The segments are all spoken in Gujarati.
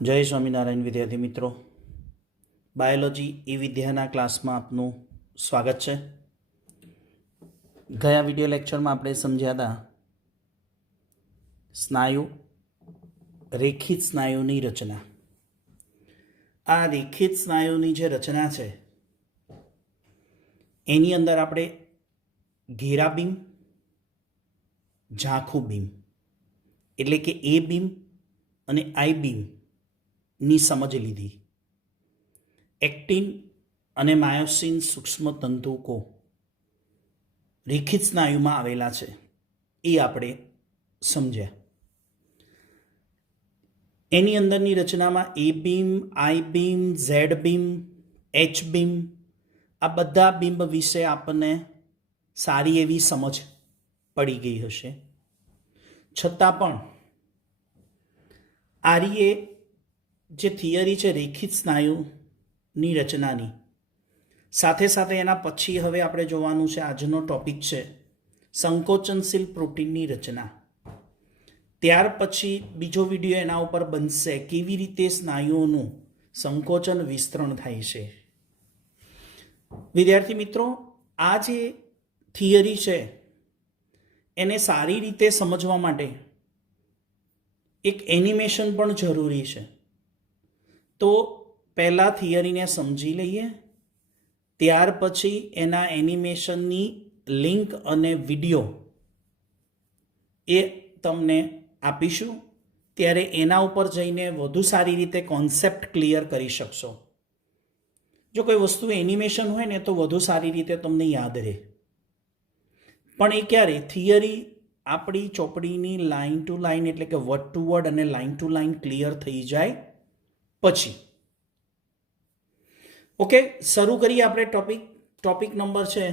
જય સ્વામિનારાયણ વિદ્યાર્થી મિત્રો, બાયોલોજી ઈ વિદ્યાના ક્લાસમાં આપનું સ્વાગત છે. ગયા વિડીયો લેક્ચરમાં આપણે સમજ્યા હતા સ્નાયુ, રેખિત સ્નાયુની રચના. આ રેખિત સ્નાયુની જે રચના છે એની અંદર આપણે ઘેરા બીમ, ઝાંખું બીમ એટલે કે એ બીમ અને આઈ બીમ ની સમજ લીધી. એક્ટિન અને માયોસિન સૂક્ષ્મ તંતુકો રેખિત સ્નાયુમાં આવેલા છે એ આપણે સમજ્યા. એની અંદરની રચનામાં એ beam, I beam, Z beam, H beam આ બધા બીમ વિશે આપણને સારી એવી સમજ પડી ગઈ હશે. છતાં પણ આર્યે જે થિયરી છે રેખિત સ્નાયુની રચનાની, સાથે સાથે એના પછી હવે આપણે જોવાનું છે, આજનો ટોપિક છે સંકોચનશીલ પ્રોટીનની રચના. ત્યાર પછી બીજો વિડીયો એના ઉપર બનશે કેવી રીતે સ્નાયુઓનું સંકોચન વિસ્તરણ થાય છે. વિદ્યાર્થી મિત્રો, આ જે થિયરી છે એને સારી રીતે સમજવા માટે એક એનિમેશન પણ જરૂરી છે. તો પહેલાં થિયરીને સમજી લઈએ, ત્યાર પછી એના એનિમેશનની લિંક અને વિડીયો એ તમને આપીશું. ત્યારે એના ઉપર જઈને વધુ સારી રીતે કોન્સેપ્ટ ક્લિયર કરી શકશો. જો કોઈ વસ્તુ એનિમેશન હોય ને તો વધુ સારી રીતે તમને યાદ રહે. પણ એ ક્યારે? થિયરી આપણી ચોપડીની લાઇન ટુ લાઇન એટલે કે વર્ડ ટુ વર્ડ અને લાઇન ટુ લાઇન ક્લિયર થઈ જાય પછી. ઓકે, શરૂ કરીએ આપણે ટોપિક નંબર છે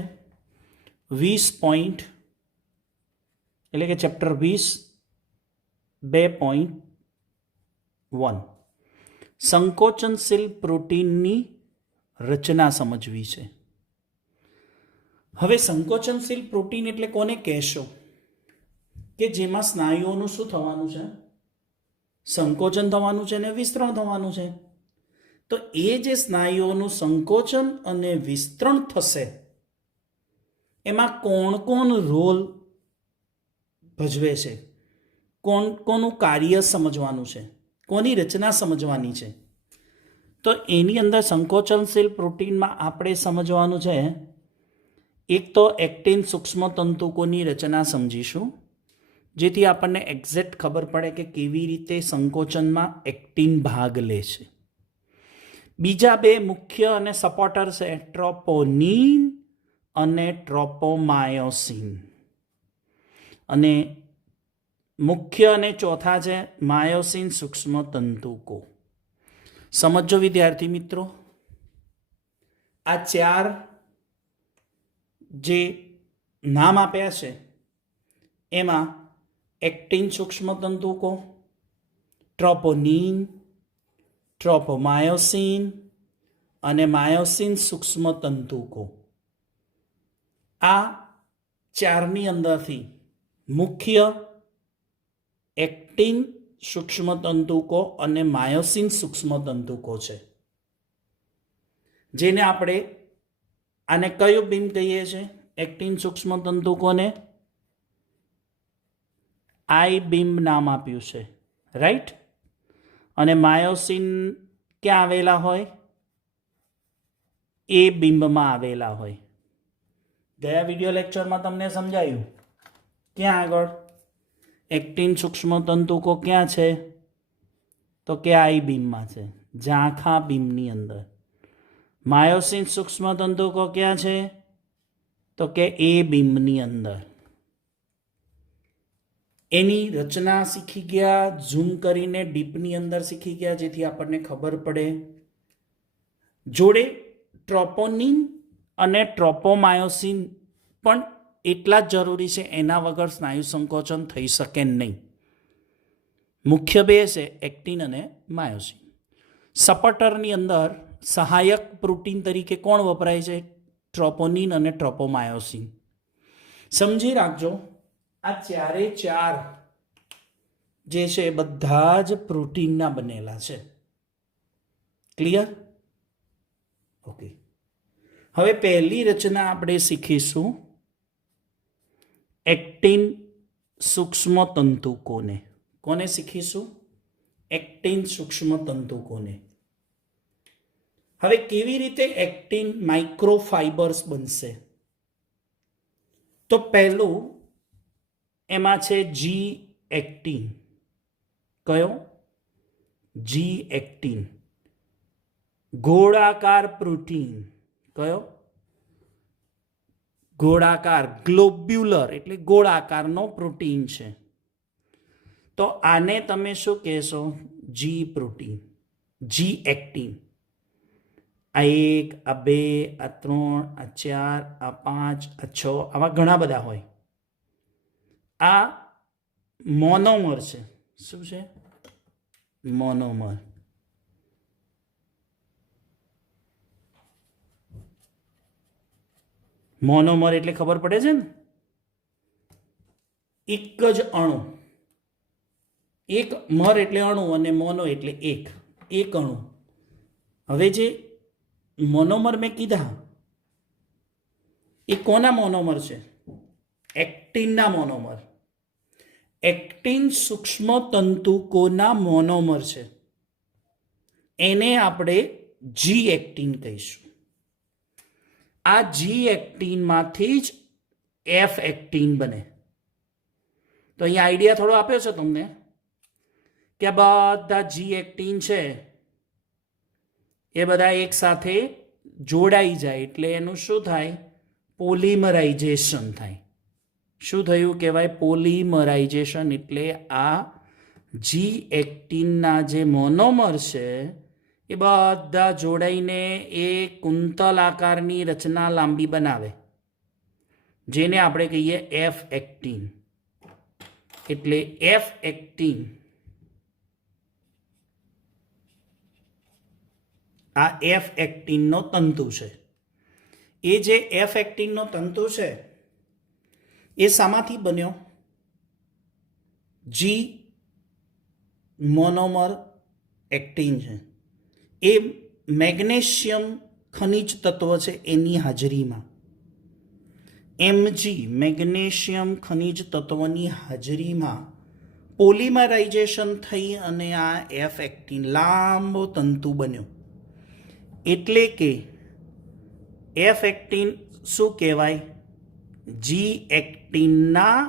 20 એટલે કે ચેપ્ટર 2.1 સંકોચનશીલ પ્રોટીનની રચના સમજવી છે. હવે સંકોચનશીલ પ્રોટીન એટલે કોને કહેશો? કે જેમાં સ્નાયુઓનું શું થવાનું છે? સંકોચન થવાનું છે અને વિસ્તરણ થવાનું છે. તો એ જે સ્નાયુઓનું સંકોચન અને વિસ્તરણ થશે એમાં કોણ રોલ ભજવે છે, કોનું કાર્ય સમજવાનું છે, કોની રચના સમજવાની છે. તો એની અંદર સંકોચનશીલ પ્રોટીનમાં આપણે સમજવાનું છે, એક તો એક્ટિન સૂક્ષ્મ તંતુકોની રચના સમજીશું, જેથી આપણને એક્ઝેક્ટ ખબર પડે કે કેવી રીતે સંકોચનમાં એક્ટિન ભાગ લે છે. બીજા બે મુખ્ય અને સપોર્ટર છે ટ્રોપોનિન અને ટ્રોપોમાયોસિન. અને મુખ્ય અને ચોથા છે માયોસિન સૂક્ષ્મ તંતુકો. સમજો વિદ્યાર્થી મિત્રો, આ ચાર જે નામ આપ્યા છે એમાં એક્ટિન સૂક્ષ્મ તંતુકો, ટ્રોપોનિન, ટ્રોપોમાયોસિન અને માયોસિન સૂક્ષ્મ તંતુકો, આ ચારની અંદરથી મુખ્ય એક્ટિન સૂક્ષ્મ તંતુકો અને માયોસિન સૂક્ષ્મ તંતુકો છે, જેને આપણે આને કયું બીમ કહીએ છીએ? એક્ટિન સૂક્ષ્મ તંતુકોને આઈ બીમ નામ આપ્યું છે, રાઈટ? અને માયોસિન ક્યાં આવેલા હોય? એ બીમમાં આવેલા હોય. ગયા વિડીયો લેક્ચરમાં તમને સમજાયું ક્યાં આગળ એક્ટિન સૂક્ષ્મ તંતુકો ક્યાં છે? તો કે આઈ બીમમાં છે, ઝાંખા બીમની અંદર. માયોસિન સૂક્ષ્મ તંતુકો ક્યાં છે? તો કે એ બીમની અંદર. એની રચના શીખી ગયા, ઝૂમ કરીને ડીપની અંદર શીખી ગયા, જેથી આપણને ખબર પડે. જોડે ટ્રોપોનિન અને ટ્રોપોમાયોસિન પણ એટલા જ જરૂરી છે, એના વગર સ્નાયુ સંકોચન થઈ શકે નહીં. મુખ્ય બે છે એક્ટિન અને માયોસિન. સપોર્ટરની અંદર સહાયક પ્રોટીન તરીકે કોણ વપરાય છે? ટ્રોપોનિન અને ટ્રોપોમાયોસિન. સમજી રાખજો, આ ચારે ચાર જે છે બધા જ પ્રોટીનના બનેલા છે. ક્લિયર? ઓકે. હવે પહેલી રચના આપણે શીખીશું એક્ટિન સૂક્ષ્મ તંતુકોને. કોને શીખીશું? એક્ટિન સૂક્ષ્મ તંતુકોને. હવે કેવી રીતે એક્ટિન માઇક્રોફાઇબર્સ બનશે? તો પહેલું એમાં છે જી એક્ટિન. કયો? જી એક્ટિન. ગોળાકાર પ્રોટીન. કયો? ગોળાકાર, ગ્લોબ્યુલર એટલે ગોળાકારનો પ્રોટીન છે. તો આને તમે શું કહેશો? જી પ્રોટીન, જી એક્ટિન. આ 1, આ 2, આ 3, આ 4, આ 5, આ 6, આવા ઘણા બધા હોય. આ મોનોમર છે. શું છે? મોનોમર. મોનોમર એટલે ખબર પડે છે ને? એક જ અણુ. એક મર એટલે અણુ અને મોનો એટલે એક અણુ. હવે જે મોનોમર મેં કીધા એ કોના મોનોમર છે? એક્ટિનના મોનોમર. એક્ટિન સૂક્ષ્મ તંતુકોના મોનોમર છે. એને આપણે જી એક્ટિન કહીશું. આ જી એક્ટિનમાંથી જ એફ એક્ટિન બને. તો અહીંયા આઈડિયા થોડો આપ્યો છે તમને કે આ બધા જી એક્ટિન છે એ બધા એક સાથે જોડાઈ જાય એટલે એનું શું થાય? પોલિમરાઇઝેશન થાય. શું થયું કહેવાય? પોલિમરાઇઝેશન. એટલે આ જી એક્ટિનના જે મોનોમર છે એ બધા જોડાઈને એ કુંતલ આકારની રચના લાંબી બનાવે, જેને આપણે કહીએ એફ એક્ટિન. એટલે એફ એક્ટિન આ એફ એક્ટિનનો તંતુ છે. એ જે એફ એક્ટિનનો તંતુ છે એ શામાંથી બન્યો? જી મોનોમર એક્ટિન છે. એ મેગ્નેશિયમ ખનિજ તત્વ છે એની હાજરીમાં. એમજી મેગ્નેશિયમ ખનિજ તત્વની હાજરીમાં પોલિમરાઇઝેશન થઈ અને આ એફ એક્ટિન લાંબો તંતુ બન્યો. એટલે કે એફ એક્ટિન શું કહેવાય? જી એક્ટિનના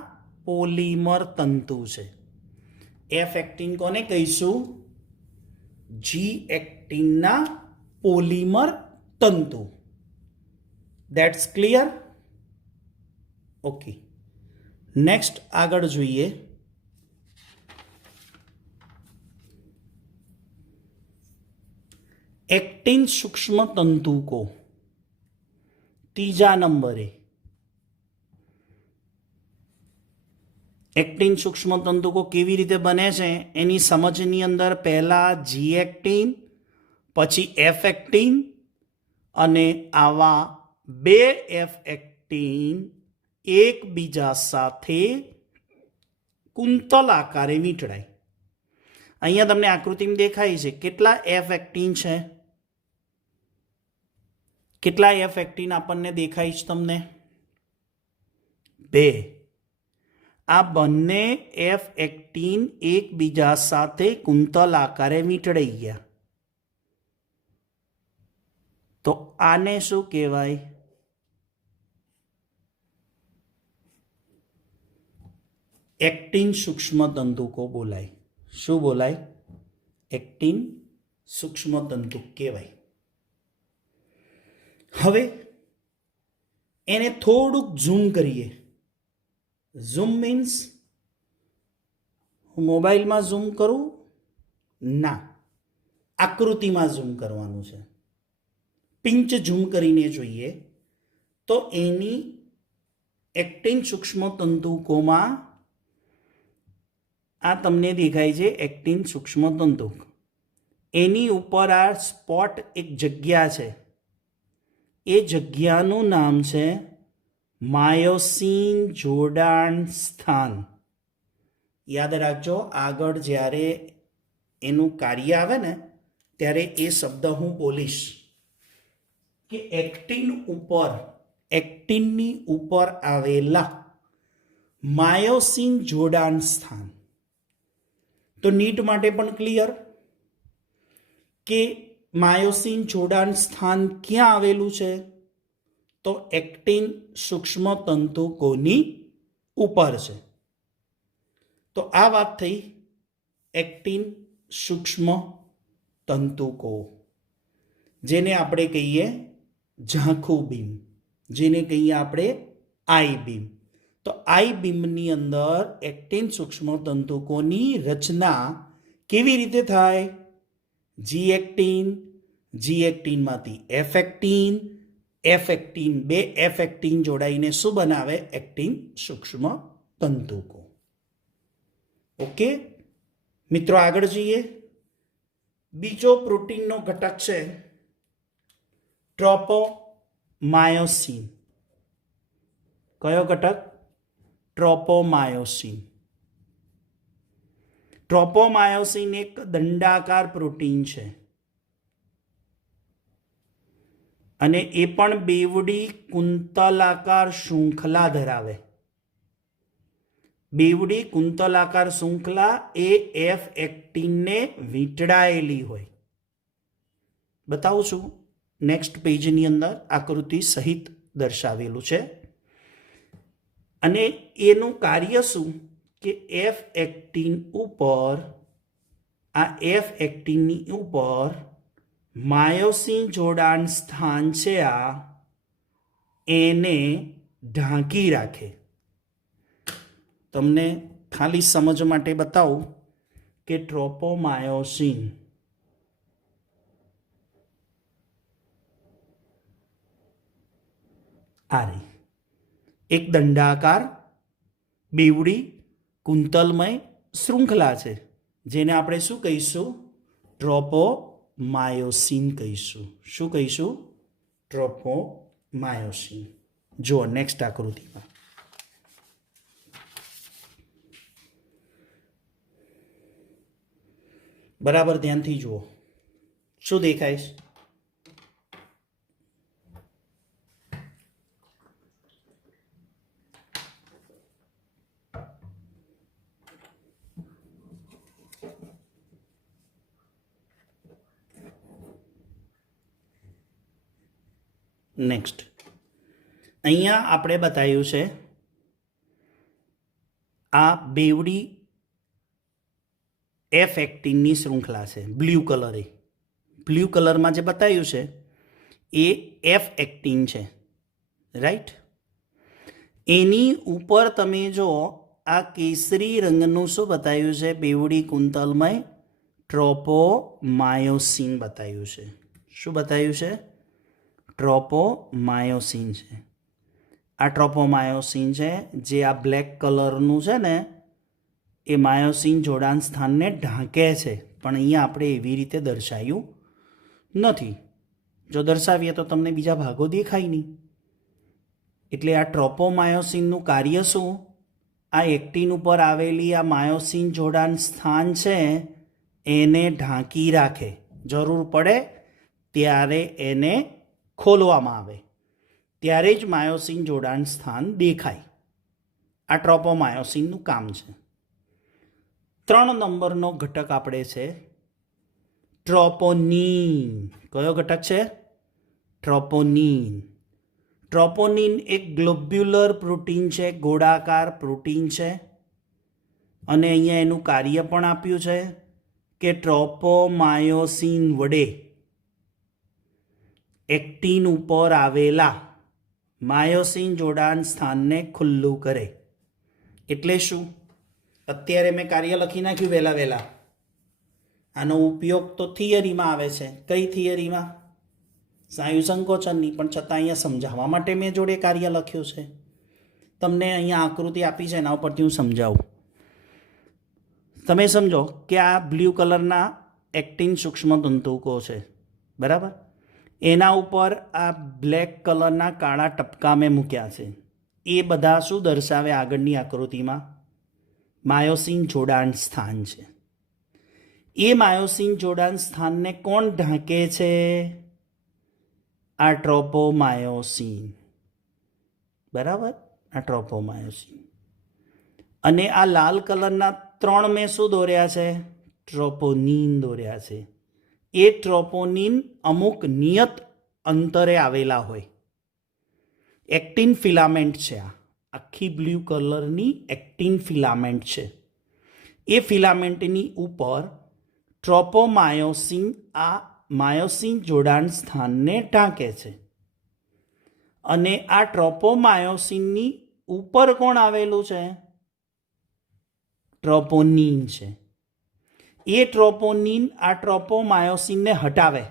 પોલિમર તંતુ છે. એફ એક્ટિન કોને કહીશું? જી એક્ટિનના પોલિમર તંતુ. That's clear? ઓકે. નેક્સ્ટ આગળ જોઈએ. એક્ટિન સૂક્ષ્મ તંતુકો. ત્રીજા નંબરે એક્ટિન સૂક્ષ્મ તંતુકો કેવી રીતે બને છે એની સમજની અંદર પહેલા જી એક્ટિન, પછી એફ એક્ટિન, અને આવા બે એફ એક્ટિન એકબીજા સાથે કુંતલ આકારે વીંટળાય. અહીંયા તમને આકૃતિમાં દેખાય છે કેટલા એફ એક્ટિન છે? કેટલા એફ એક્ટિન આપણને દેખાય છે તમને? 2. આ બંને એફ એક્ટિન એકબીજા સાથે કુંતલ આકારે વીંટળાઈ ગયા. તો આને શું કહેવાય? એક્ટિન સૂક્ષ્મ તંતુકો બોલાય. શું બોલાય? એક્ટિન સૂક્ષ્મ તંતુ કહેવાય. હવે એને થોડુંક ઝૂમ કરીએ. ઝૂમ મીન્સ હું મોબાઈલમાં ઝૂમ કરું? ના, આકૃતિમાં ઝૂમ કરવાનું છે. પિંચ ઝૂમ કરીને જોઈએ તો એની એક્ટિન સૂક્ષ્મ તંતુકોમાં આ તમને દેખાય છે એક્ટિન સૂક્ષ્મ તંતુક. એની ઉપર આ સ્પોટ એક જગ્યા છે. એ જગ્યાનું નામ છે માયોસિન જોડાણ સ્થાન. યાદ રાખજો, આગળ જ્યારે એનું કાર્ય આવે ને ત્યારે એ શબ્દ હું બોલીશ કે એક્ટિનની ઉપર આવેલા માયોસિન જોડાણ સ્થાન. તો નીટ માટે પણ ક્લિયર કે માયોસિન જોડાણ સ્થાન ક્યાં આવેલું છે? તો એક્ટિન સૂક્ષ્મ તંતુકોની ઉપર છે. તો આ વાત થઈ એક્ટિન સૂક્ષ્મ તંતુકો, જેને આપણે કહીએ ઝાંખું બીમ, જેને કહીએ આપણે આઈ બીમ. તો આઈ બીમની અંદર એક્ટિન સૂક્ષ્મ તંતુકોની રચના કેવી રીતે થાય? જી એક્ટિનમાંથી એફ એક્ટિન, બે એફ એક્ટિન જોડાઈને શું બનાવે? એક્ટિન સૂક્ષ્મ તંતુકો. ઓકે મિત્રો, આગળ જઈએ. બીજો પ્રોટીનનો ઘટક છે ટ્રોપોમાયોસિન. કયો ઘટક? ટ્રોપોમાયોસિન. ટ્રોપોમાયોસિન એક દંડાકાર પ્રોટીન છે અને એ પણ બેવડી કુંતલાકાર શૃંખલા ધરાવે. બેવડી કુંતલાકાર શૃંખલા એ એફ એક્ટિનને વીંટળાયેલી હોય. બતાવું છું, નેક્સ્ટ પેજની અંદર આકૃતિ સહિત દર્શાવેલું છે. અને એનું કાર્ય શું કે એફ એક્ટિન ઉપર, આ એફ એક્ટિનની ઉપર માયોસિન જોડાણ સ્થાન છે, આ એને ઢાંકી રાખે. તમને ખાલી સમજ માટે બતાવું કે ટ્રોપોમાયોસિન આ રહી એક દંડાકાર બેવડી કુંતલમય શૃંખલા છે, જેને આપણે શું કહીશું? ટ્રોપોમાયોસિન કહીશું. શું કહીશું? ટ્રોપોમાયોસિન. જુઓ નેક્સ્ટ આકૃતિમાં. બરાબર ધ્યાનથી જુઓ, શું દેખાય છે? નેક્સ્ટ અહીંયા આપણે બતાવ્યું છે આ બેવડી એફ એક્ટિનની શૃંખલા છે. બ્લુ કલરમાં જે બતાવ્યું છે એ એફ એક્ટિન છે, રાઈટ? એની ઉપર તમે જો આ કેસરી રંગનું શું બતાવ્યું છે? બેવડી કુંતલમય ટ્રોપોમાયોસિન બતાવ્યું છે. શું બતાવ્યું છે? ટ્રોપોમાયોસિન છે. આ ટ્રોપોમાયોસિન છે, જે આ બ્લેક કલરનું છે ને એ માયોસિન જોડાણ સ્થાનને ઢાંકે છે, પણ અહીંયા આપણે એવી રીતે દર્શાવ્યું નથી. જો દર્શાવીએ તો તમને બીજા ભાગો દેખાય નહીં. એટલે આ ટ્રોપોમાયોસિનનું કાર્ય શું? આ એક્ટિન ઉપર આવેલી આ માયોસિન જોડાણ સ્થાન છે એને ઢાંકી રાખે. જરૂર પડે ત્યારે એને ખોલવામાં આવે, ત્યારે જ માયોસિન જોડાણ સ્થાન દેખાય. આ ટ્રોપોમાયોસિનનું કામ છે. 3 નંબરનો ઘટક આપણે છે ટ્રોપોનિન. કયો ઘટક છે? ટ્રોપોનિન. ટ્રોપોનિન એક ગ્લોબ્યુલર પ્રોટીન છે, ગોળાકાર પ્રોટીન છે. અને અહીંયા એનું કાર્ય પણ આપ્યું છે કે ટ્રોપોમાયોસિન વડે એક્ટિન ઉપર આવેલા માયોસિન જોડાણ સ્થાનને ખુલ્લું કરે. એટલે શું? અત્યારે મેં કાર્ય લખી નાખ્યું વહેલા. આનો ઉપયોગ તો થિયરીમાં આવે છે. કઈ થિયરીમાં? સ્નાયુ સંકોચનની. પણ છતાં અહીંયા સમજાવવા માટે મેં જોડે કાર્ય લખ્યું છે. તમને અહીંયા આકૃતિ આપી છે, એના ઉપરથી હું સમજાવું. તમે સમજો કે આ બ્લુ કલરના એક્ટિન સૂક્ષ્મ તંતુકો છે, બરાબર? એના ઉપર આ બ્લેક કલરના કાળા ટપકા મેં મૂક્યા છે. એ બધા શું દર્શાવે? આગળની આકૃતિમાં માયોસિન જોડાણ સ્થાન છે. એ માયોસિન જોડાણ સ્થાનને કોણ ઢાંકે છે? આ ટ્રોપોમાયોસિન. બરાબર, આ ટ્રોપોમાયોસિન. અને આ લાલ કલરના 3 મેં શું દોર્યા છે? ટ્રોપોનિન દોર્યા છે. એ ટ્રોપોનિન અમુક નિયત અંતરે આવેલા હોય. એક્ટિન ફિલામેન્ટ છે. આ આખી બ્લુ કલરની એક્ટિન ફિલામેન્ટ છે. એ ફિલામેન્ટની ઉપર ટ્રોપોમાયોસિન આ માયોસિન જોડાણ સ્થાનને ઢાંકે છે. અને આ ટ્રોપોમાયોસિનની ઉપર કોણ આવેલું છે? ટ્રોપોનિન છે. એ ટ્રોપોનિન આ ટ્રોપોમાયોસિનને હટાવે.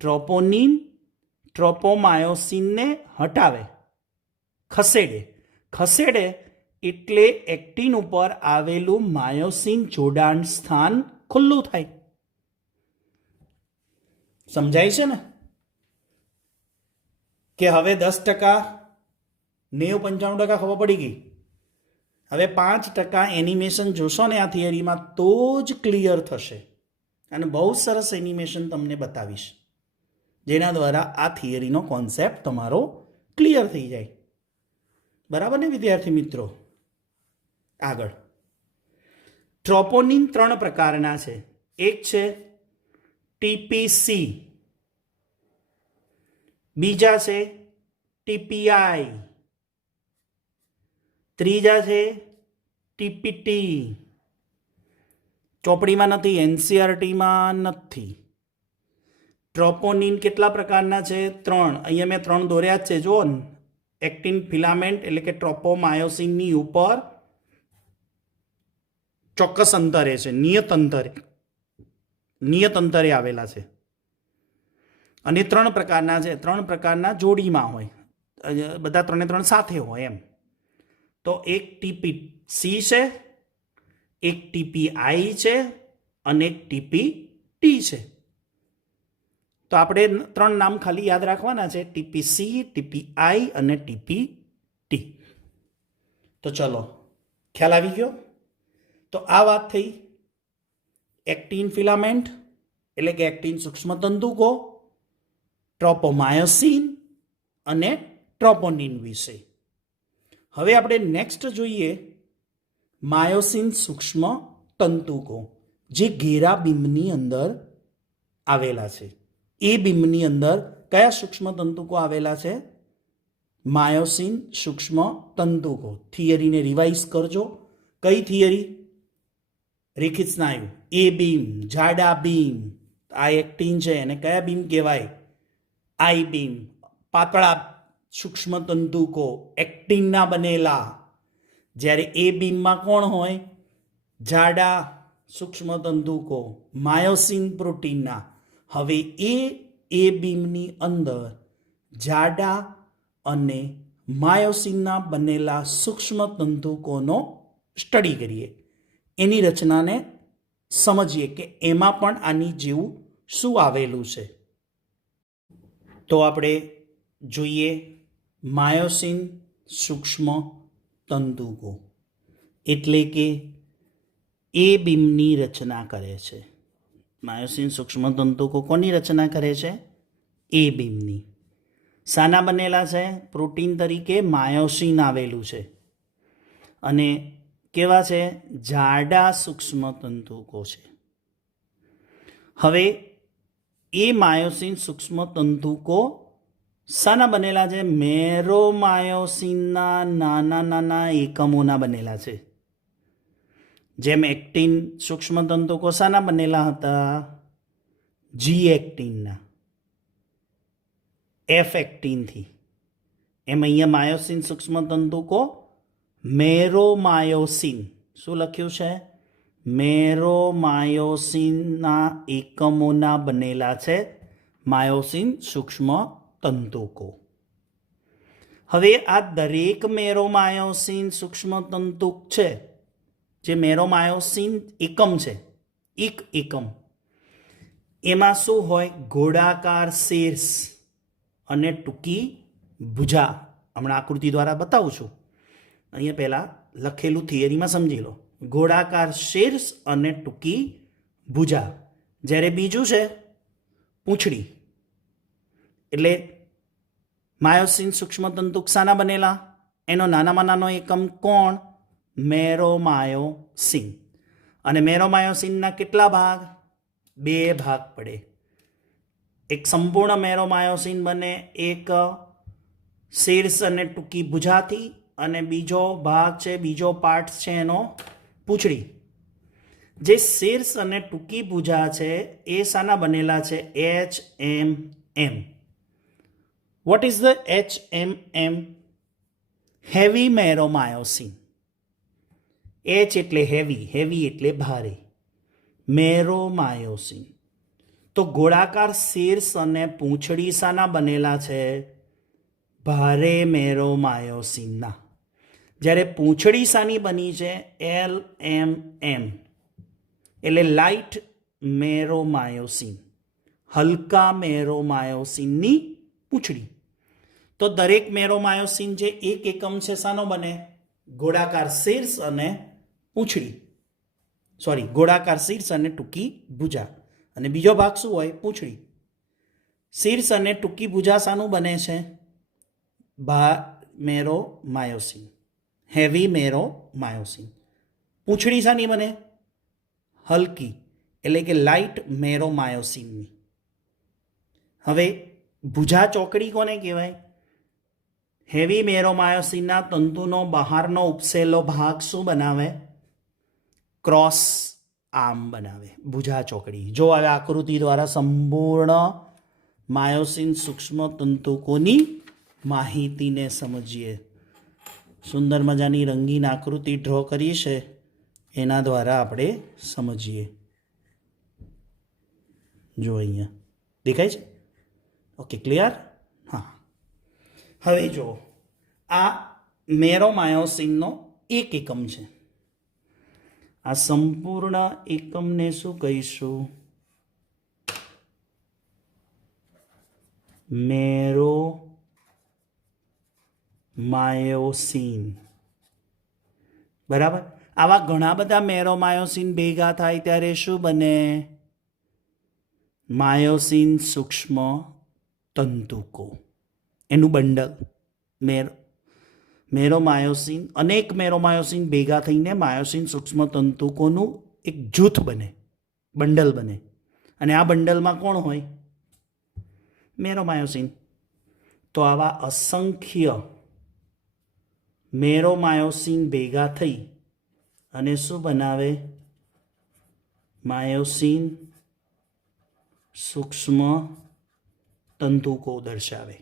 ટ્રોપોનિન ટ્રોપોમાયોસિનને હટાવે, ખસેડે એટલે એક્ટિન ઉપર આવેલું માયોસિન જોડાણ સ્થાન ખુલ્લું થાય. સમજાય છે ને? કે હવે 10%, 90-95% ખબર પડી ગઈ. હવે 5% એનિમેશન જોશો ને આ થિયરીમાં તો જ ક્લિયર થશે. અને બહુ સરસ એનિમેશન તમને બતાવીશ જેના દ્વારા આ થિયરીનો કોન્સેપ્ટ તમારો ક્લિયર થઈ જાય. બરાબર ને વિદ્યાર્થી મિત્રો? આગળ ટ્રોપોનિન 3 પ્રકારના છે. એક છે ટીપીસી, બીજા છે ટીપીઆઈ, ત્રીજા છે ટીપીટી. ચોપડીમાં નથી, એનસીઆરટીમાં નથી. ટ્રોપોનિન કેટલા પ્રકારના છે? 3. અહીંયા મેં 3 દોર્યા જ છે. જુઓ ને, એક્ટિન ફિલામેન્ટ એટલે કે ટ્રોપોમાયોસિનની ઉપર ચોક્કસ અંતરે છે, નિયત અંતરે આવેલા છે. અને 3 પ્રકારના છે. 3 પ્રકારના જોડીમાં હોય, બધા 3 સાથે હોય એમ. તો એક ટીપીસી છે, એક ટીપીઆઈ છે અને એક ટીપીટી છે. તો આપણે 3 નામ ખાલી યાદ રાખવાના છે, ટીપીસી, ટીપીઆઈ અને ટીપીટી. તો ચલો, ખ્યાલ આવી ગયો? તો આ વાત થઈ એક્ટિન ફિલામેન્ટ એટલે કે એક્ટિન સૂક્ષ્મતંતુકો, ટ્રોપોમાયોસિન અને ટ્રોપોનિન વિશે. હવે આપણે નેક્સ્ટ જોઈએ માયોસિન સૂક્ષ્મ તંતુકો, જે ઘેરા બીમની અંદર આવેલા છે. એ બીમની અંદર કયા સૂક્ષ્મ તંતુકો આવેલા છે? માયોસિન સૂક્ષ્મ તંતુકો. થિયરીને રિવાઇઝ કરજો. કઈ થિયરી? રેખિત સ્નાયુ. એ બીમ, જાડા બીમ, આ એક્ટિન છે એને કયા બીમ કહેવાય? આઈ બીમ. પાતળા સૂક્ષ્મ તંતુકો એક્ટિનના બનેલા. જ્યારે એ બીમમાં કોણ હોય? જાડા સૂક્ષ્મ તંતુકો માયોસિન પ્રોટીનના. હવે એ બીમની અંદર જાડા અને માયોસિનના બનેલા સૂક્ષ્મ તંતુકોનો સ્ટડી કરીએ, એની રચનાને સમજીએ કે એમાં પણ આની જેવું શું આવેલું છે. તો આપણે જોઈએ માયોસિન સૂક્ષ્મ તંતુકો એટલે કે એ બીમની રચના કરે છે. માયોસિન સૂક્ષ્મ તંતુકો કોની રચના કરે છે? એ બીમની. શાના બનેલા છે? પ્રોટીન તરીકે માયોસિન આવેલું છે. અને કેવા છે? જાડા સૂક્ષ્મ તંતુકો છે. હવે એ માયોસિન સૂક્ષ્મ તંતુકો શાના બનેલા છે? મેરોમાયોસિનના નાના નાના એકમોના બનેલા છે. જેમ એક્ટિન સૂક્ષ્મ તંતુકો શાના બનેલા હતા? જી એક્ટિનના, એફ એક્ટિનથી. એમ અહીંયા માયોસિન સૂક્ષ્મ તંતુકો મેરોમાયોસિન, શું લખ્યું છે? મેરોમાયોસિનના એકમોના બનેલા છે માયોસિન સૂક્ષ્મ તંતુકો. હવે આ દરેક મેરોમાયોસિન સૂક્ષ્મ તંતુક છે, જે મેરોમાયોસિન એકમ છે, એક એકમ, એમાં શું હોય? ગોળાકાર શીર્ષ અને ટૂંકી ભુજા. હમણાં આકૃતિ દ્વારા બતાવું છું. અહીંયા પહેલાં લખેલું થિયરીમાં સમજી લો. ગોળાકાર શીર્ષ અને ટૂંકી ભુજા. જ્યારે બીજું છે પૂંછડી, એટલે માયોસિન સૂક્ષ્મતંતુ શાના બનેલા? એનો નાનામાં નાનો એકમ કોણ? મેરોમાયોસિન. અને મેરોમાયોસિનના કેટલા ભાગ? 2 ભાગ પડે. એક સંપૂર્ણ મેરોમાયોસિન બને એક શીર્ષ અને ટૂંકી ભુજાથી, અને બીજો ભાગ છે, બીજો પાર્ટ છે એનો પૂંછડી. જે શીર્ષ અને ટૂંકી ભુજા છે એ શાના બનેલા છે? HMM. What is the HMM? Heavy meromyosin. H એટલે હેવી, હેવી એટલે ભારે, મેરોમાયોસિન. તો ગોળાકાર શીર્ષ અને પૂંછડી શાના બનેલા છે? ભારે મેરોમાયોસિનના. જ્યારે પૂંછડી શાની બની છે? LMM એટલે લાઇટ મેરોમાયોસિન, હલકા મેરોમાયોસિનની પૂંછડી. તો દરેક મેરોમાયોસિન જે એક એકમ છે શાનો બને? ગોળાકાર શીર્ષ અને પૂંછડી, ગોળાકાર શીર્ષ અને ટૂંકી ભુજા. અને બીજો ભાગ શું હોય? પૂંછડી. શીર્ષ અને ટૂંકી ભુજા શાનું બને છે? મેરોમાયોસિન, હેવી મેરોમાયોસિન. પૂંછડી શાની બને? હલકી, એટલે કે લાઇટ મેરોમાયોસિનની. હવે ભુજા ચોકડી કોને કહેવાય? હેવી મેરોમાયોસિનના તંતુનો બહારનો ઉપસેલો ભાગ શું બનાવે? ક્રોસ આર્મ બનાવે, ભુજા ચોકડી. જો હવે આકૃતિ દ્વારા સંપૂર્ણ માયોસિન સૂક્ષ્મ તંતુકોની માહિતીને સમજીએ. સુંદર મજાની રંગીન આકૃતિ ડ્રો કરી છે, એના દ્વારા આપણે સમજીએ. જો અહીંયા દેખાય છે? Okay, clear? હા. હવે જો આ મેરોમાયોસિનનો એક એકમ છે. આ સંપૂર્ણ એકમને શું કહીશું? મેરોમાયોસિન. બરાબર? આવા ઘણા બધા મેરોમાયોસિન ભેગા થાય ત્યારે શું બને? માયોસિન સૂક્ષ્મ તંતુકો, એનું બંડલ. મેરોમાયોસિન, અનેક મેરોમાયોસિન ભેગા થઈને માયોસિન સૂક્ષ્મ તંતુકોનું એક જૂથ બને, બંડલ બને. અને આ બંડલમાં કોણ હોય? મેરોમાયોસિન. તો આવા અસંખ્ય મેરોમાયોસિન ભેગા થઈ અને શું બનાવે? માયોસિન સૂક્ષ્મ તંતુકો દર્શાવે.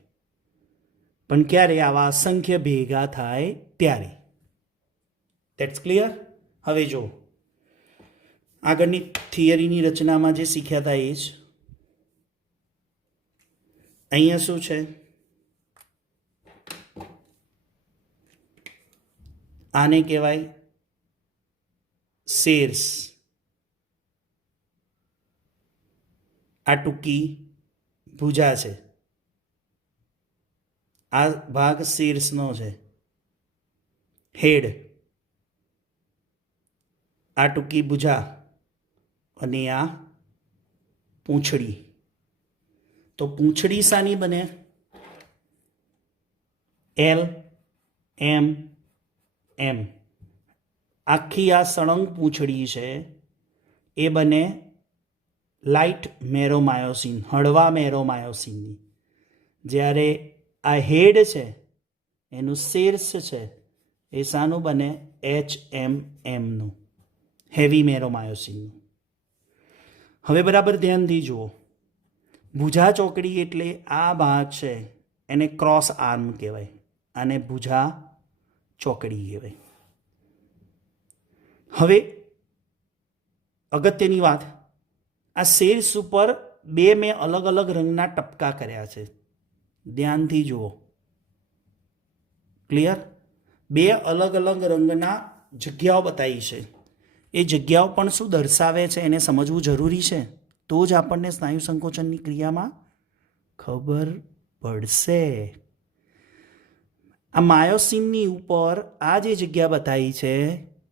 પણ ક્યારે? આવા અસંખ્ય ભેગા થાય ત્યારે. That's clear? હવે જો આગળની થિયરીની રચનામાં જે શીખ્યા હતા એ જ અહીંયા શું છે? આને કહેવાય શીર્ષ. આ ટૂંકી ભુજા છે. આ ભાગ શીર્ષનો છે, હેડ. આ ટૂંકી ભુજા અને આ પૂંછડી. તો પૂંછડી શાની બને? LMM. આખી આ સળંગ પૂંછડી છે એ બને લાઇટ મેરોમાયોસિન, હળવા મેરોમાયોસિનની. જ્યારે આ હેડ છે એનું શીર્ષ છે એ શાનું બને? HMMનું, હેવી મેરોમાયોસિનનું. હવે બરાબર ધ્યાનથી જુઓ. ભુજા ચોકડી એટલે આ ભાગ છે એને ક્રોસ આર્મ કહેવાય, અને ભુજા ચોકડી કહેવાય. હવે અગત્યની વાત, આ શીર્ષ ઉપર 2 મેં અલગ અલગ રંગના ટપકા કર્યા છે. ધ્યાનથી જુઓ. ક્લિયર? 2 અલગ અલગ રંગના જગ્યાઓ બતાવી છે. એ જગ્યાઓ પણ શું દર્શાવે છે એને સમજવું જરૂરી છે, તો જ આપણને સ્નાયુ સંકોચનની ક્રિયામાં ખબર પડશે. આ માયોસિનની ઉપર આ જે જગ્યા બતાવી છે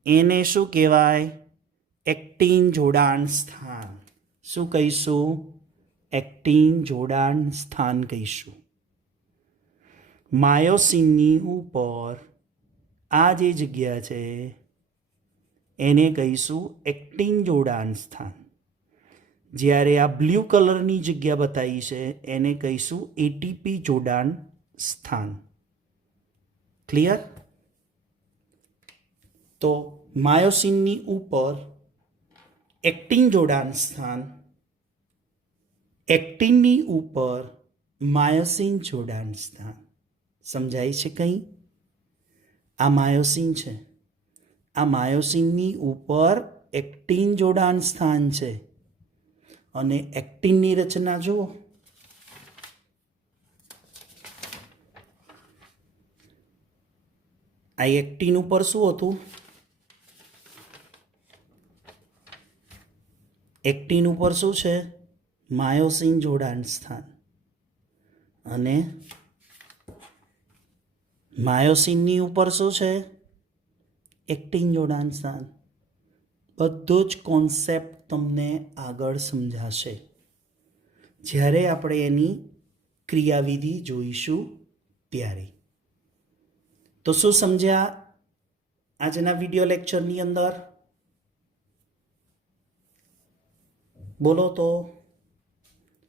એને શું કહેવાય? એક્ટિન જોડાણ સ્થાન. શું કહીશું? એક્ટિન જોડાણ સ્થાન કહીશું. માયોસિનની ઉપર આ જે જગ્યા છે એને કહીશું એક્ટિન જોડાણ સ્થાન. જ્યારે આ બ્લુ કલરની જગ્યા બતાવી છે એને કહીશું એટીપી જોડાણ સ્થાન. ક્લિયર? તો માયોસિનની ઉપર એક્ટિન જોડાણ સ્થાન, એક્ટિનની ઉપર માયોસિન જોડાણ સ્થાન. સમજાય છે કંઈ? આ માયોસિન છે, આ માયોસિનની ઉપર એક્ટિન જોડાણ સ્થાન છે અને એક્ટિનની રચના જુઓ. આ એક્ટિન ઉપર શું હતું? એક્ટિન ઉપર શું છે? માયોસિન જોડાણ સ્થાન. અને માયોસિનની ઉપર શું છે? એક્ટિન જોડાણ સ્થાન. બધો જ કોન્સેપ્ટ તમને આગળ સમજાશે જ્યારે આપણે એની ક્રિયાવિધિ જોઈશું ત્યારે. તો શું સમજ્યા આજના વિડીયો લેક્ચરની અંદર? બોલો તો.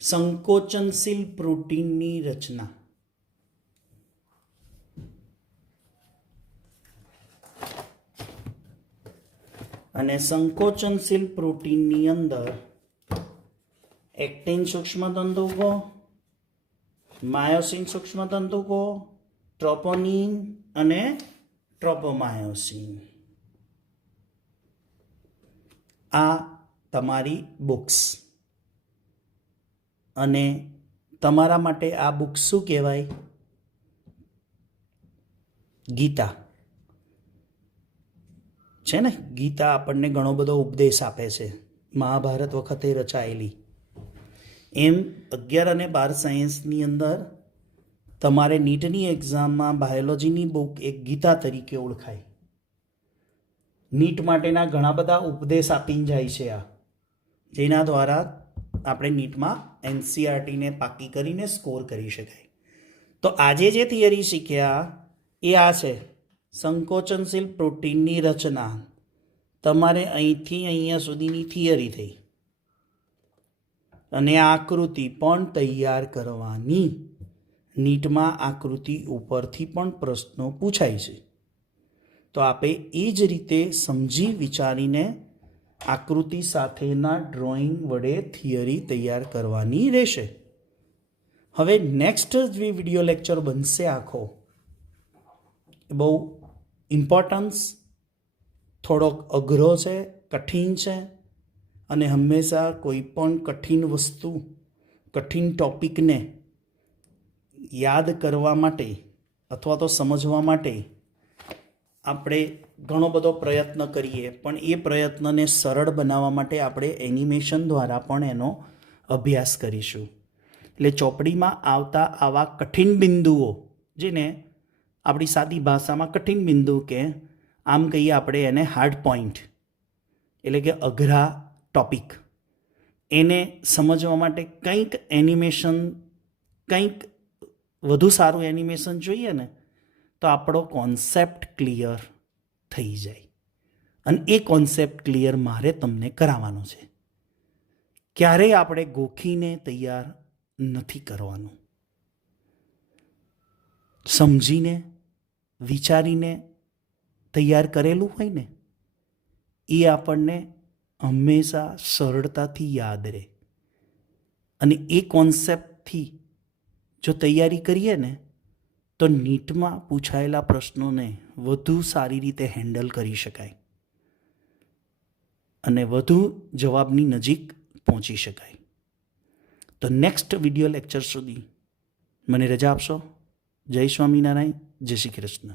સંકોચનશીલ પ્રોટીનની રચના. અને સંકોચનશીલ પ્રોટીનની અંદર એક્ટિન સૂક્ષ્મતંતુકો, માયોસિન સૂક્ષ્મતંતુકો, ટ્રોપોનિન અને ટ્રોપોમાયોસિન. આ તમારી બુક્સ. અને તમારા માટે આ બુક શું કહેવાય? ગીતા છે ને. ગીતા આપણને ઘણો બધો ઉપદેશ આપે છે, મહાભારત વખતે રચાયેલી. એમ 11 અને 12 સાયન્સની અંદર તમારે નીટની એક્ઝામમાં બાયોલોજીની બુક એક ગીતા તરીકે ઓળખાય. નીટ માટેના ઘણા બધા ઉપદેશ આપીને જાય છે આ, જેના દ્વારા આપણે નીટમાં એનસીઆરટીને પાકી કરીને સ્કોર કરી શકાય. તો આજે જે થિયરી શીખ્યા એ આ છે, સંકોચનશીલ પ્રોટીનની રચના. તમારે અહીંથી અહીંયા સુધીની થિયરી થઈ અને આકૃતિ પણ તૈયાર કરવાની. નીટમાં આકૃતિ ઉપરથી પણ પ્રશ્નો પૂછાય છે, તો આપણે એ જ રીતે સમજી વિચારીને આકૃતિ સાથેના ડ્રોઈંગ વડે થિયરી તૈયાર કરવાની રહેશે. હવે નેક્સ્ટ જે વિડીયો લેક્ચર બનશે આખો, બહુ ઇમ્પોર્ટન્સ થોડોક અઘરો છે, કઠિન છે. અને હંમેશા કોઈ પણ કઠિન વસ્તુ, કઠિન ટૉપિકને યાદ કરવા માટે અથવા તો સમજવા માટે આપણે ઘણો બધો પ્રયત્ન કરીએ, પણ એ પ્રયત્નને સરળ બનાવવા માટે આપણે એનિમેશન દ્વારા પણ એનો અભ્યાસ કરીશું. એટલે ચોપડીમાં આવતા આવા કઠિન બિંદુઓ, જેને આપણી સાદી ભાષામાં કઠિન બિંદુ કે આમ કહીએ આપણે એને હાર્ડ પોઈન્ટ, એટલે કે અઘરા ટોપિક, એને સમજવા માટે કંઈક એનિમેશન, કંઈક વધુ સારું એનિમેશન જોઈએ ને તો આપણો કોન્સેપ્ટ ક્લિયર થઈ જાય. અને એ કોન્સેપ્ટ ક્લિયર મારે તમને કરાવવાનો છે. ક્યારેય આપણે ગોખીને તૈયાર નથી કરવાનું. સમજીને વિચારીને તૈયાર કરેલું હોય ને એ આપણને હંમેશા સરળતાથી યાદ રહે. અને એ કોન્સેપ્ટથી જો તૈયારી કરીએ ને તો નીટમાં પૂછાયેલા પ્રશ્નોને વધુ સારી રીતે હેન્ડલ કરી શકાય અને વધુ જવાબની નજીક પહોંચી શકાય. તો નેક્સ્ટ વિડીયો લેક્ચર સુધી મને રજા આપશો. જય સ્વામિનારાયણ, જય શ્રી કૃષ્ણ.